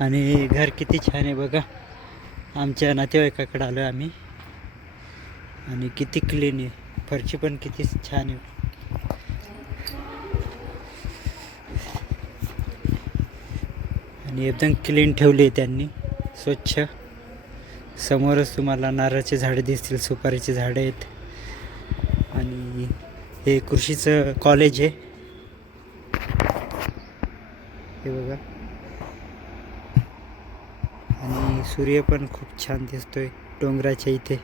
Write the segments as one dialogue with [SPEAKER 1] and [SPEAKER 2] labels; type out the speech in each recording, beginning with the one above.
[SPEAKER 1] आणि घर किती छान आहे बघा. आमच्या नातेवाईकाकडे आलो आम्ही. आणि किती क्लीन आहे. फरची पण किती छान आहे. आणि एकदम क्लीन ठेवली आहे त्यांनी. स्वच्छ. समोरच तुम्हाला नारळाचे झाडे दिसतील सुपारीचे झाडे आहेत. आणि हे कृषीचं कॉलेज आहे. हे बघा. आणि सूर्य पण खूप छान दिसतोय डोंगराच्या इथे.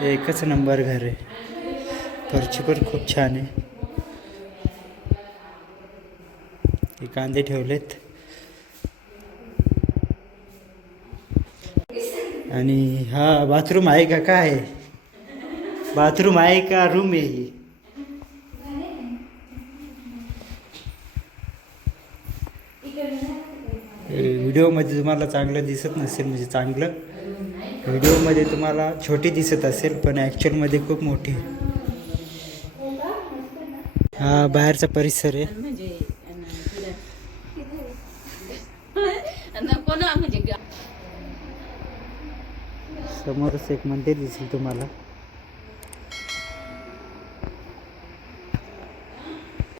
[SPEAKER 2] हो
[SPEAKER 1] एकच नंबर घर आहे. फरची पण खूप छान आहे. हे कांदे ठेवलेत. आणि हा बाथरूम आहे का काय? आहे बाथरूम आहे का रूम आहे ही? व्हिडिओमध्ये तुम्हाला चांगलं दिसत नसेल म्हणजे चांगलं. व्हिडिओमध्ये तुम्हाला छोटी दिसत असेल पण ॲक्च्युअलमध्ये खूप मोठी. हा बाहेरचा परिसर आहे
[SPEAKER 2] म्हणजे नको ना म्हणजे ग-
[SPEAKER 1] समोरच एक मंदिर दिसेल तुम्हाला.